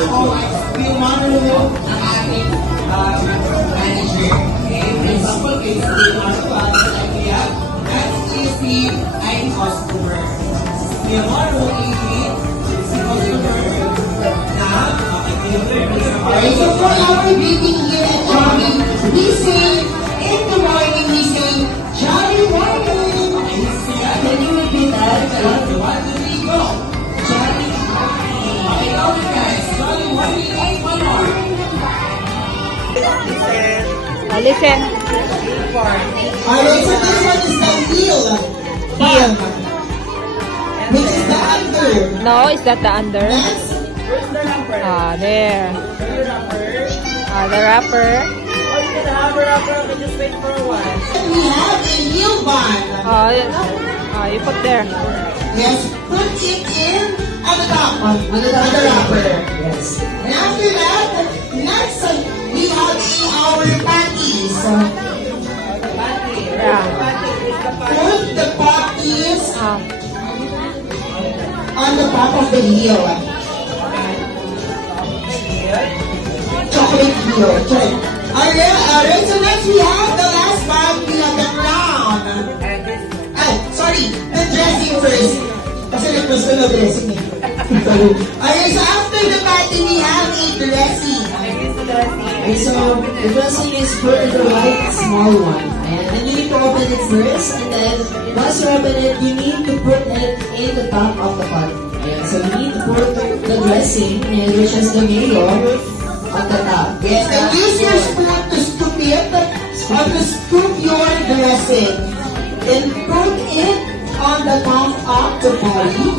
ako ay Piumano ang ating manager. Okay, for example, kayo sa Piumano, that is the I'm customer. Piumano is the customer na okay, so for our greeting here at Johnny, we say, in the morning, we say, Johnny morning. Can you repeat that? 1, 2, 3, go. Johnny morning. Okay, go guys. Johnny morning. One more. Listen. Alright, so this one is the heel. Heel. Which is the under. No, is that the under? That's There. The wrapper. Just wait for a while. We have a heel band. You put there. Yes, put it in on the top. On the wrapper. Yes. And after that, next we have our patties. Yeah. Put the patties on the top of the heel. Chocolate heel. Okay. Alright, so next we have the last bag. We have the crown. Sorry, the dressing first. Kasi nag-gusto na dressing eh. Alright, so after the patty, we have a dressing. Okay, so the dressing is for the white small one. And then you need to open it first. And then once you open it, you need to put it in the top of the pot. Okay, so you need to put the dressing, which is the mayo, on the top. Yes, and use your spoon to scoop it, or to scoop your dressing. Then put it on the top of the body.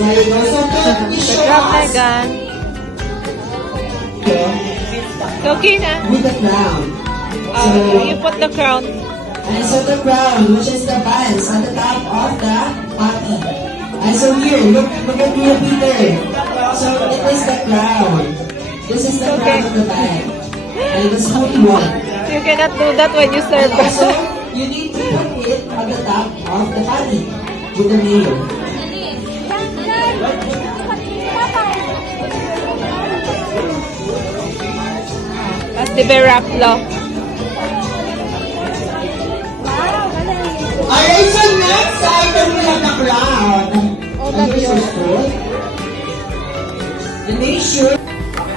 There you go. So can you show us? Okay na. With the crown. You put the crown. And so the crown, which is the bands, on the top of the patty. And so here, look at me, Peter. So it is the crown. This is the crown of the band. And it is only one. You cannot do that when you serve. And also, you need to put it on the top of the patty with the mayo. That's the very wrap law. Alright, so next item we have the crown. And make sure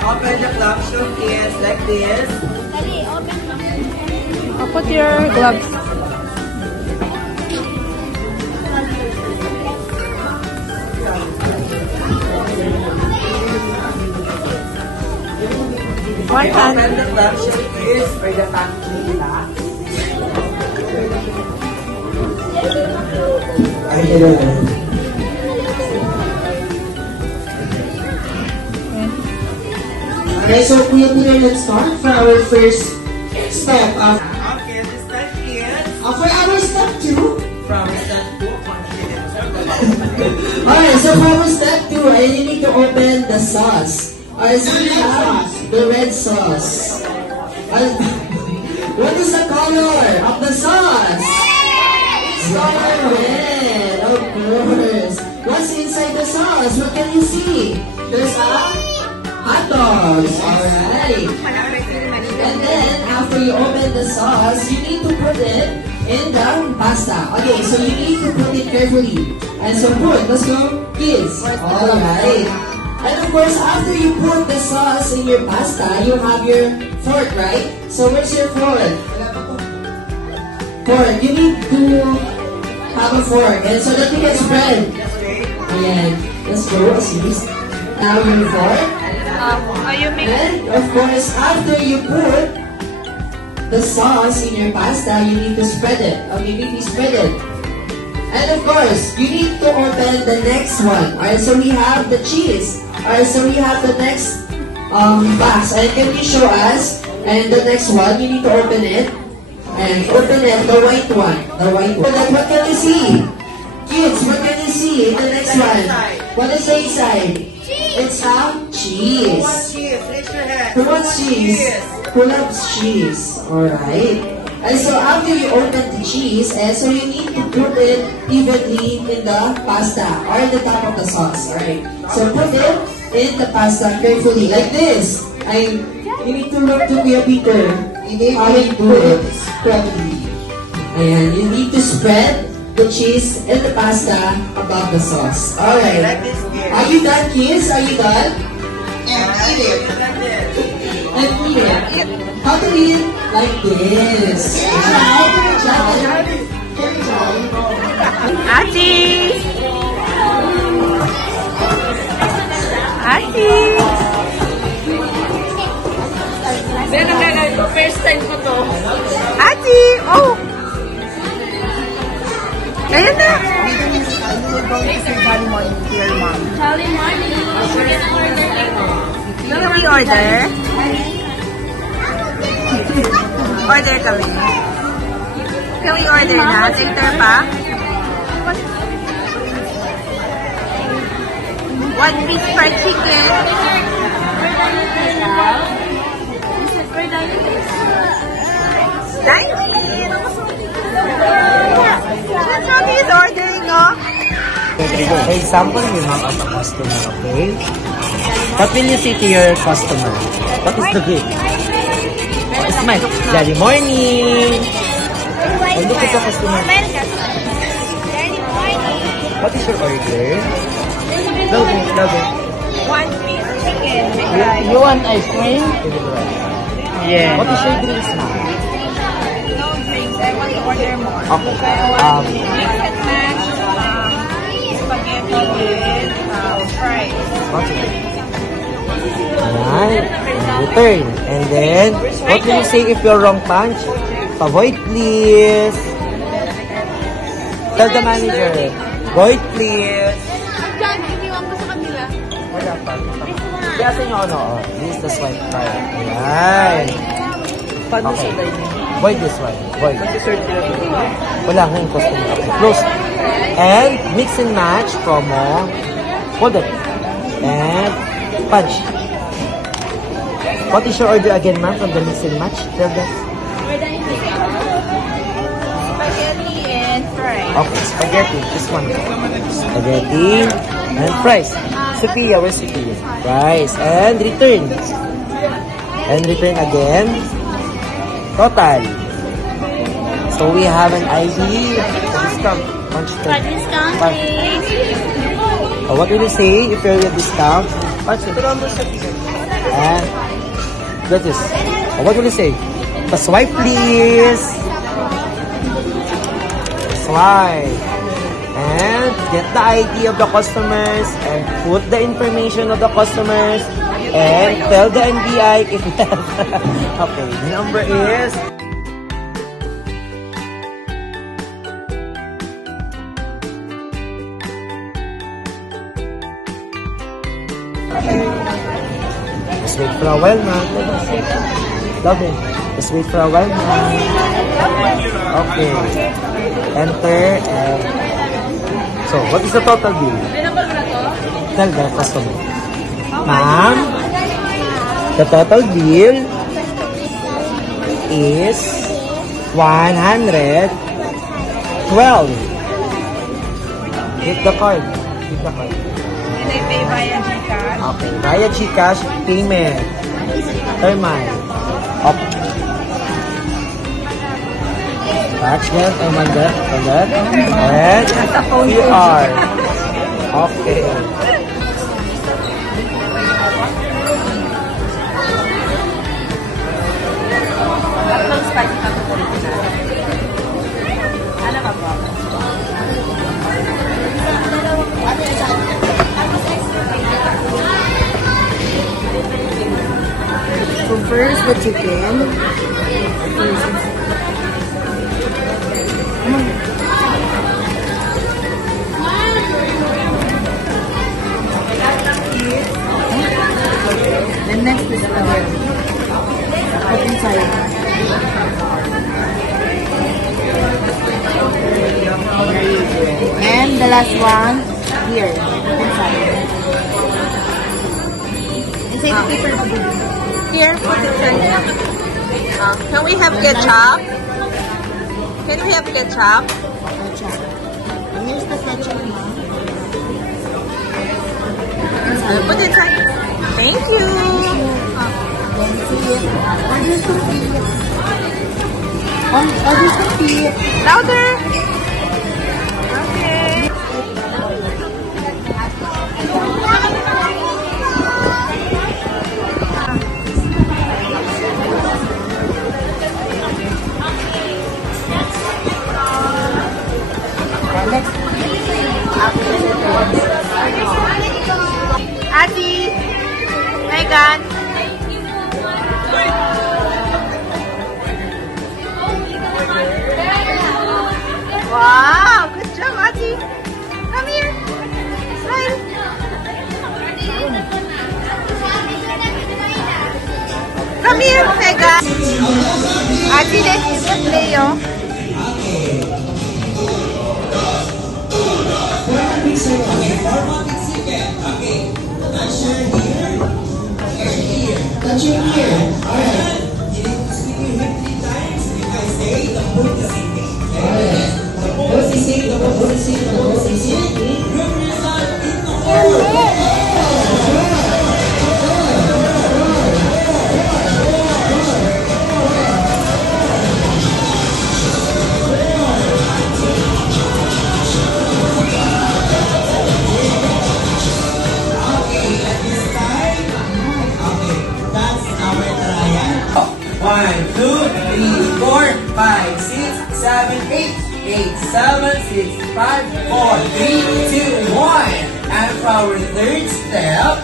open the club showcase like this. I'll put your gloves. One hand. Open the club showcase for the pancake. Okay, so Kuya Peter, let's start for our first step. Okay, the step is For our step 2. from step 2 confidence. Alright, so for our step 2, you need to open the sauce. Alright, so we have the red sauce. What is the color of the sauce? It's color red, of course. What's inside the sauce? What can you see? There's a hot dogs. Alright. And then, after you open the sauce, you need to put it in the pasta. Okay, so you need to put it carefully. And so put, let's go, kids. Alright. And of course, after you put the sauce in your pasta, you have your fork, right? So where's your fork? Fork. You need to have a fork. And so that you can spread. Ayan. Let's go, sis. Now your fork. You make And of course, after you put the sauce in your pasta, you need to spread it. Okay, you need to spread it. And of course, you need to open the next one. Alright, so we have the cheese. Alright, so we have the next box. And can you show us? And the next one, you need to open it. And open it, the white one. The white one. And what can you see? Kids, what can you see in the next one? What is the inside? It's a cheese. Cheese, raise your hand. Who wants cheese? Who loves cheese? Alright. And so after you open the cheese, and so you need to put it evenly in the pasta or in the top of the sauce. Alright. So put it in the pasta carefully, like this. You need to look to Kuya Peter. How you do it correctly. And you need to spread the cheese and the pasta above the sauce. Alright. Like this, dear. Are you done, kids? Are you done? And eat it. And eat it. How to eat? Like this. Ati! Ati! First time ko to. Ati! Oh! Ayan na! Charlie morning. Can we order? Order kami. Can we order na? Later pa? One piece fried chicken. That's what he's ordering, oh. For example, you have a customer, okay? What will you say to your customer? What is the greet? Smile. Good morning. And look at the customer. What is your order? Love it. One piece chicken. You want ice cream? Yeah. What is your drinks now? No drinks. I want to order more. Okay. Mix and match. Spaghetti with fries. What's it? Alright. Return. And then, what will you say if you're wrong punch? Avoid, please. Tell the manager. Void, please. Diyan, iniwan ko sa kanila. Wala pa. Kaya sa inyo, ano? This is the swipe card. Ayan. Okay. Void this one. Void. Wala nga yung customer. Okay. Close. And mix and match promo. Hold it. And punch. What is your order again, ma'am, from the mix and match? Tell them. Spaghetti and fries. Okay, spaghetti. This one. Spaghetti and fries. Sophia, where's Sophia? Fries. And return. And return again. Total. So we have an ID. Discount. Punch Discount, please. What will you say if you're a discount? Punch it. And get this. What will you say? Swipe, please. Swipe. And get the ID of the customers and put the information of the customers and tell the NBI if you have. Okay, the number is... Just wait for a while, man. Love it. Just wait for a while, man. Okay. Enter and... So, what is the total bill? Tell the customer. Ma'am, the total bill is 112. Hit the card. Hit the card. Can I pay via GCash? Okay, via GCash payment. Termine. Okay. Touch that, and that. And QR. Okay. Ano ka po? So first, the chicken. The next is spaghetti. Put inside. And the last one, here. Put inside. Inside the paper. Here, put it in. Can we have ketchup? Can we have ketchup? Here's the ketchup. Put it inside. Thank you. Louder. Okay. Adi, Megan. Wow, good job, Adi. Come here. Smile. Come here, Megan. Adi, let's play, oh. Okay. Touch your ear. Touch your ear. Alright. You need to spin your hip 3 times. If I say, the boat is sinking. Alright. The boat is sinking. The boat is sinking. The boat is sinking. Remove yourself into forward. One, two, three, 4, 5, 6, 7, 8. 8, 7, 6, 5, 4, 3, 2, 1. And for our third step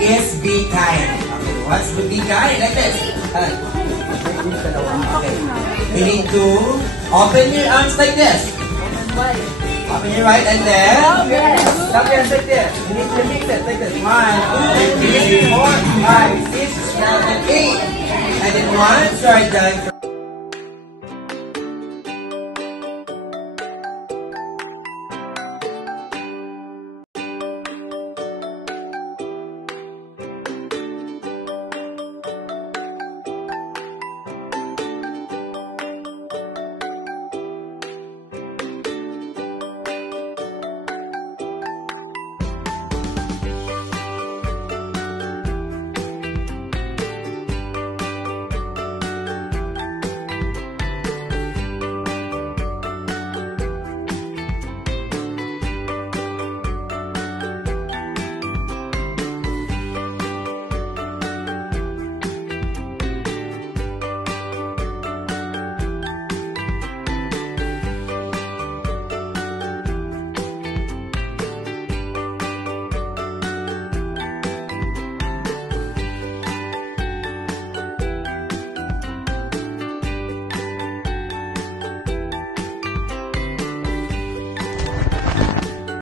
is be kind. Okay, what's the be kind? Like this. Okay. You need to open your arms like this. Open your right and then stop your hands like this. You need to mix it like this. 1, 2, 3, 4, 5, 6, 7, 8. And then 1, start down.